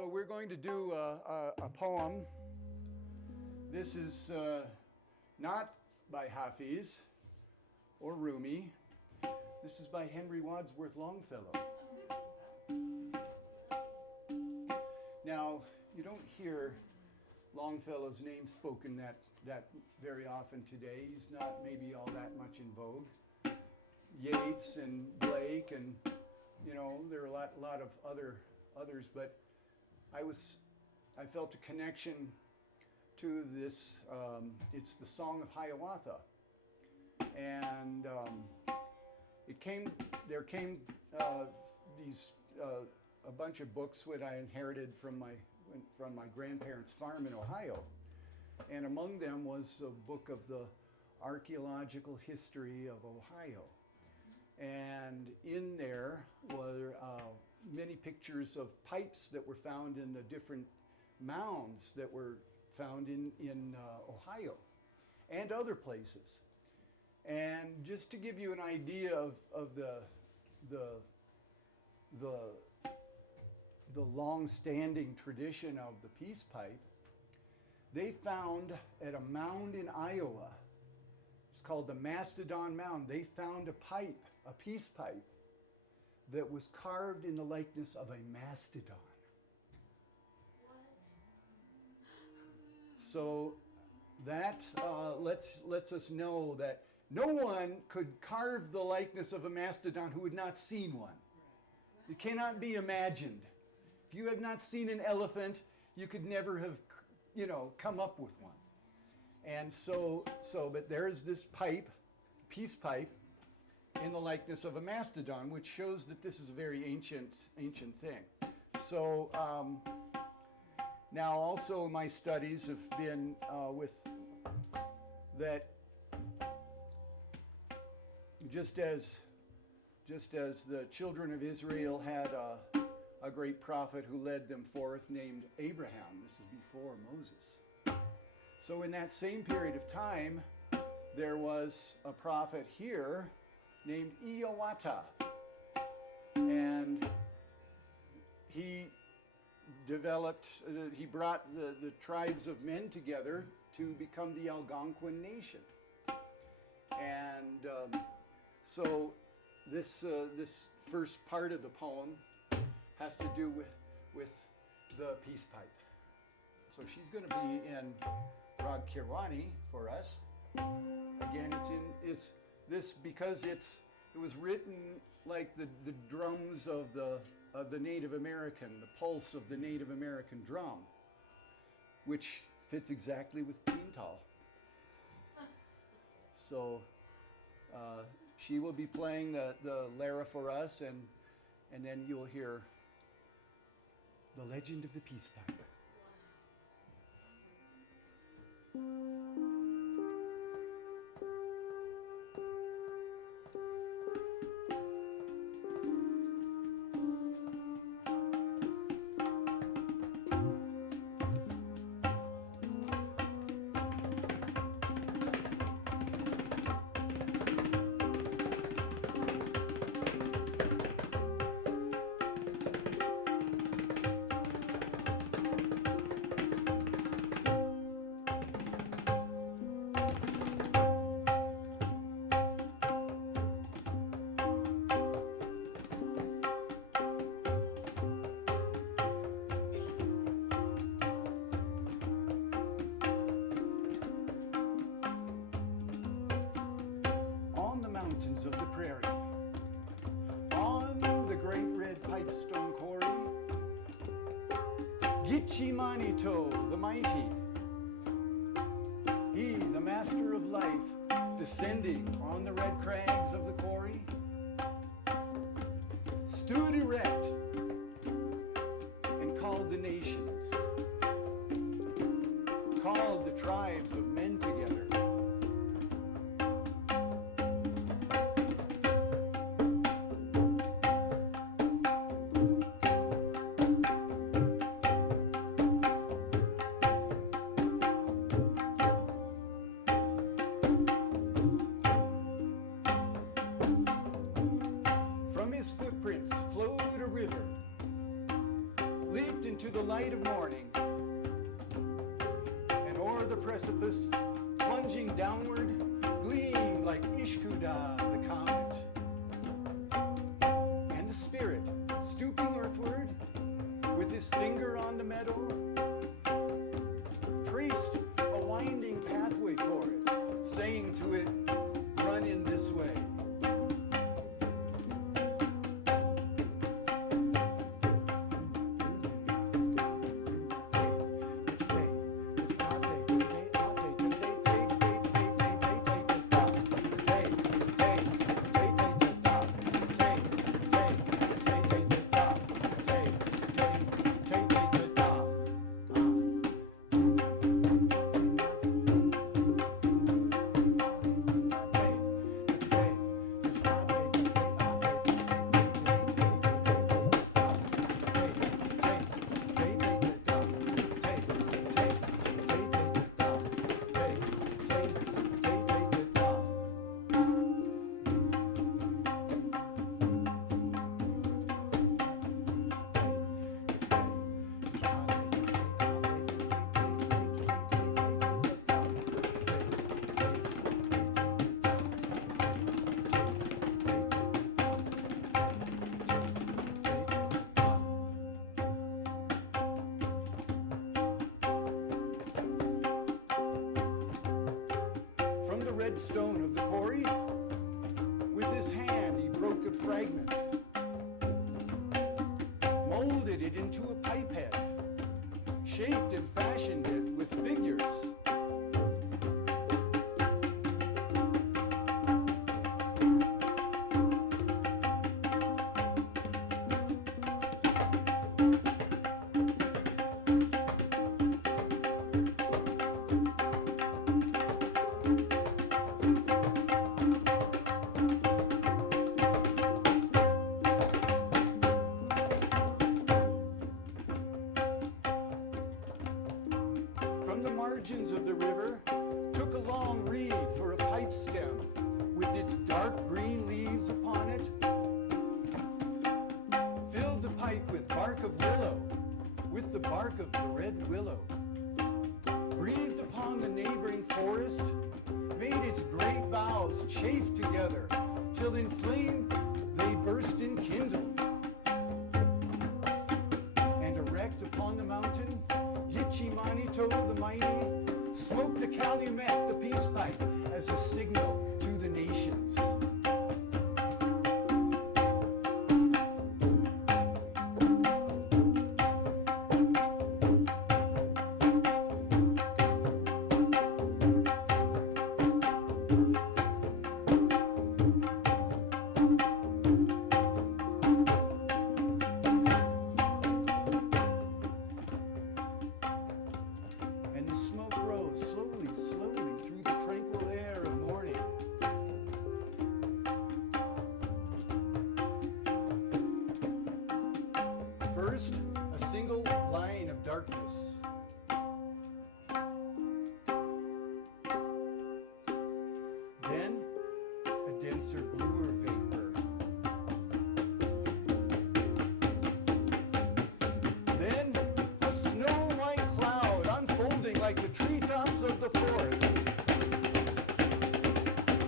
So we're going to do a poem. This is not by Hafiz or Rumi. This is by Henry Wadsworth Longfellow. Now, you don't hear Longfellow's name spoken that very often today. He's not maybe all that much in vogue. Yeats and Blake and, you know, there are a lot of others, but I felt a connection to this. It's the Song of Hiawatha, and there came these a bunch of books that I inherited from my grandparents' farm in Ohio, and among them was a book of the archaeological history of Ohio. And in there were many pictures of pipes that were found in the different mounds that were found in Ohio and other places. And just to give you an idea of the long-standing tradition of the peace pipe, they found at a mound in Iowa, it's called the Mastodon Mound, they found a pipe, a peace pipe, that was carved in the likeness of a mastodon. What? So that lets us know that no one could carve the likeness of a mastodon who had not seen one. It cannot be imagined. If you have not seen an elephant, you could never have, come up with one. And but there's this pipe, peace pipe, in the likeness of a mastodon, which shows that this is a very ancient thing. So now also my studies have been with that. Just as the children of Israel had a great prophet who led them forth named Abraham. This is before Moses. So in that same period of time, there was a prophet here named Iowata. And he brought the tribes of men together to become the Algonquin nation. And so this first part of the poem has to do with the peace pipe. So she's going to be in Rag Kirwani for us. Again, it's this because it was written like the drums of the Native American, the pulse of the Native American drum, which fits exactly with Queental. So she will be playing the lyra for us, and then you'll hear the legend of the peace pipe. Of the prairie, on the great red pipestone quarry, Gitche Manito the mighty, he the master of life, descending on the red crags of the quarry, stood erect and called the nations, called the tribes of men together. From his footprints flowed a river into the light of morning, and o'er the precipice, plunging downward, gleamed like Ishkuda the comet. And the spirit, stooping earthward, with his finger on the meadow, traced a winding pathway for it, saying to it, run in this way. Stone of the quarry, with his hand he broke a fragment, molded it into a pipe head, shaped and fashioned it with figures. Margins of the river, took a long reed for a pipe stem with its dark green leaves upon it, filled the pipe with bark of willow, with the bark of the red willow, breathed upon the neighboring forest, made its great boughs chafe together, till in flame they burst and kindled, and erect upon the mountain, Gitche Manito the mighty, smoked the calumet, the peace pipe, as a signal to the nations. And the smoke rose slowly, slowly through the tranquil air of morning. First, a single line of darkness. Then, a denser, bluer vapor. Then, a snow-white cloud unfolding like the treetops of the forest.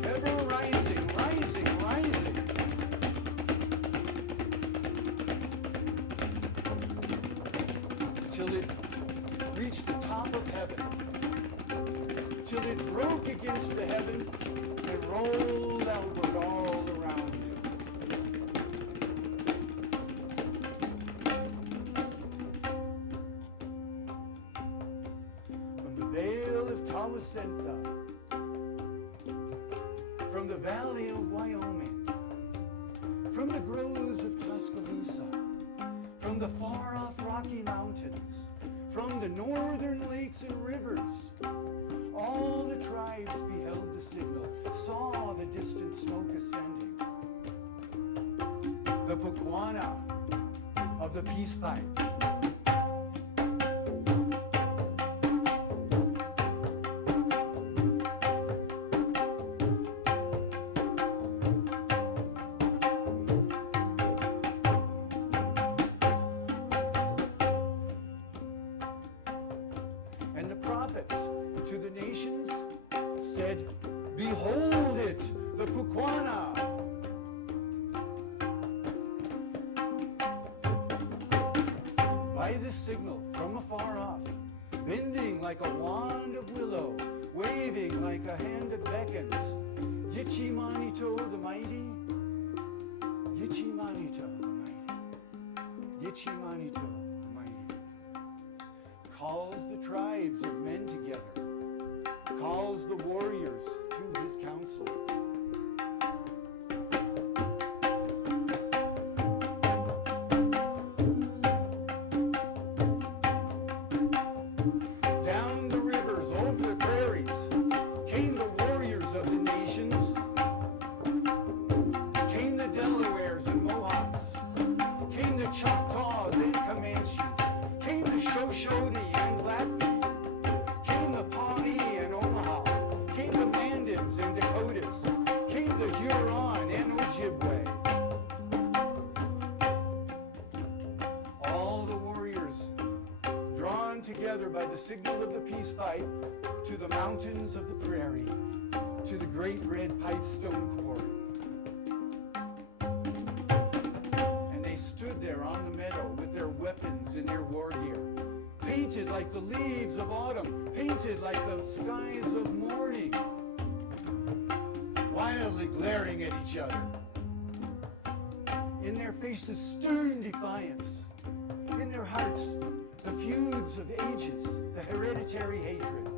Ever rising, rising, rising. Till it reached the top of heaven. Till it broke against the heaven and rolled outward all around him. From the Vale of Talasenta, from the Valley of Wyoming, from the groves of Tuscaloosa, from the far-off Rocky Mountains, from the northern lakes and rivers, all the tribes beheld the signal, saw the distant smoke ascending. The Pukwana of the peace pipe. Behold it, the Pukwana. By this signal, from afar off, bending like a wand of willow, waving like a hand that beckons, Yichi-Manito the mighty, Yichi-Manito the mighty, Yichi-Manito the mighty, calls the tribes of men together, calls the warriors to his council. Down the rivers, over the prairies, came the warriors of the nations, came the Delawares and Mohawks, came the Choctaws and Comanches, came the Shoshone and Blackfeet, came the Pawnee and Omaha, came the Mandans and Dakotas, came the Huron and Ojibwe. All the warriors drawn together by the signal of the peace pipe to the mountains of the prairie, to the great red pipestone quarry. And they stood there on the meadow with their weapons and their war gear, painted like the leaves of autumn, painted like the skies of morning, wildly glaring at each other. In their faces, stern defiance. In their hearts, the feuds of ages, the hereditary hatred,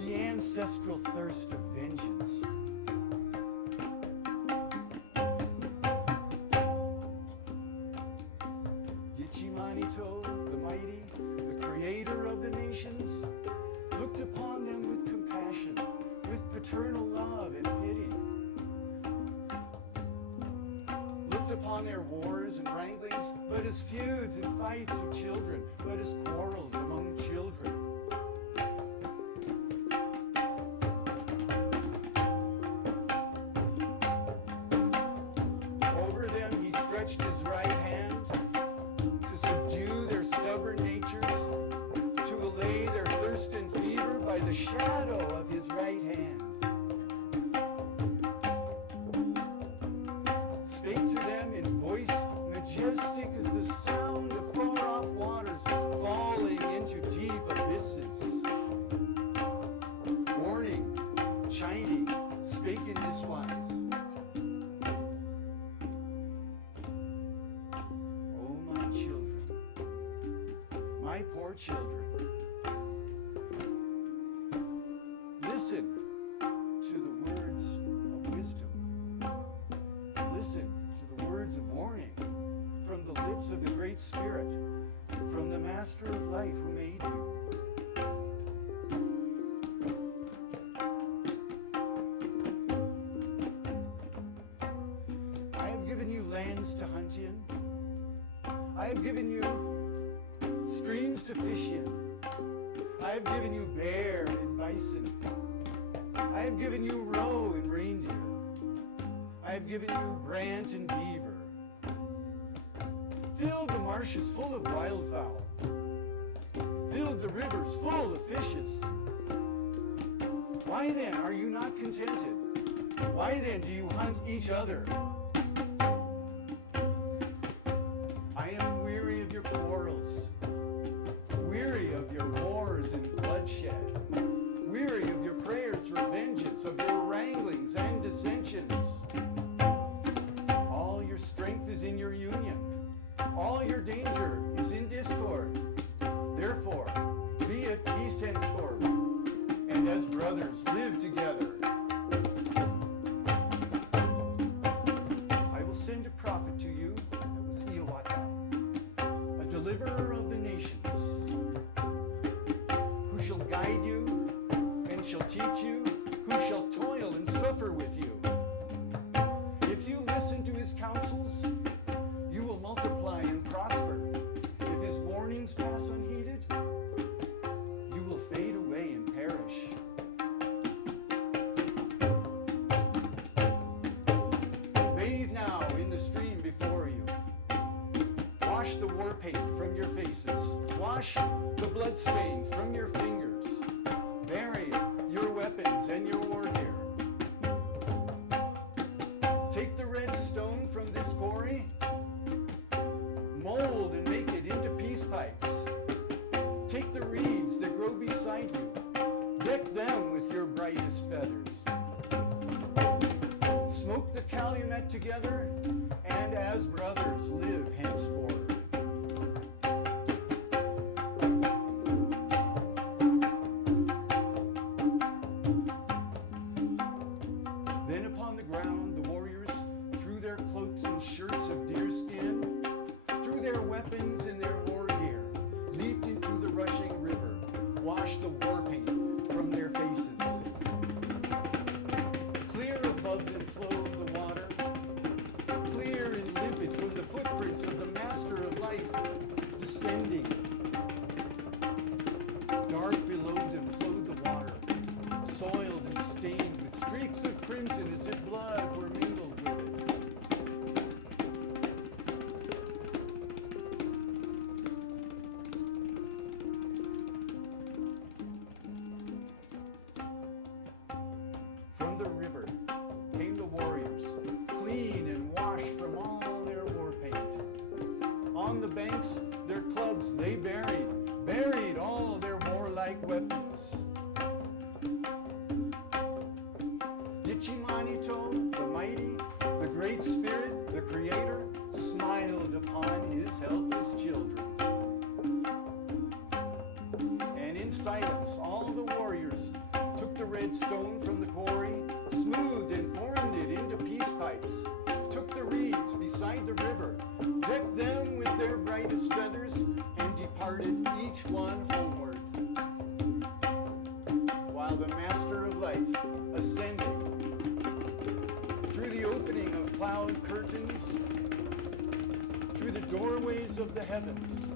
the ancestral thirst of vengeance. Yichi-Manito, the mighty, the creator of the nations, looked upon them with compassion, with paternal love and pity. Looked upon their wars and wranglings, but as feuds and fights of children, but as quarrels among children. Over them he stretched his right hand to subdue their stubborn natures, to allay their thirst and fever by the shadow of his right hand. Spake to them in voice majestic as the sound of far-off waters falling into deep abysses. Warning, chiding, spake in this wise. Oh, my children, my poor children, listen to the words of wisdom. Listen to the words of warning from the lips of the Great Spirit, from the Master of Life who made you. I have given you lands to hunt in. I have given you streams to fish in. I have given you bear and bison. I have given you roe and reindeer. I have given you brant and beaver. Filled the marshes full of wildfowl. Filled the rivers full of fishes. Why then are you not contented? Why then do you hunt each other? I am weary of your quarrels, weary of your wars and bloodshed, weary of your prayers for vengeance, of your wranglings and dissensions. All your strength is in your union. All your danger is in discord. Therefore, be at peace henceforth, and as brothers live together. I will send a prophet to you, that was Iowata, a deliverer of the nations, who shall guide you and shall teach you, who shall toil and suffer with you. If you listen to his counsels, you will multiply and prosper. If his warnings pass unheeded, you will fade away and perish. Bathe now in the stream before you. Wash the war paint from your faces. Wash the blood stains from your fingers. Bury your weapons and your war gear. Take the reeds that grow beside you, deck them with your brightest feathers. Smoke the calumet together, and as brothers live henceforth. Then upon the ground the warriors threw their cloaks and shirts of deerskin, threw their weapons and their war gear, leaped into the rushing river, washed the war paint from their faces. Clear above them flowed the water, clear and limpid from the footprints of the Master of Life, descending. Dark below them flowed the water, soiled and stained with streaks of crimson as if blood were mingled with it. From the river came the warriors, clean and washed from all their war paint. On the banks their clubs they buried all their warlike weapons. Yichimanito, the mighty, the great spirit, the creator, smiled upon his helpless children. And in silence, all the warriors took the red stone from the quarry, smoothed and formed it into peace pipes, took the reeds beside the river, decked them with their brightest feathers, and departed each one homeward. While the Master of Life, ascending through the opening of cloud curtains, through the doorways of the heavens,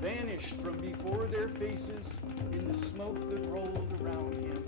vanished from before their faces in the smoke that rolled around him.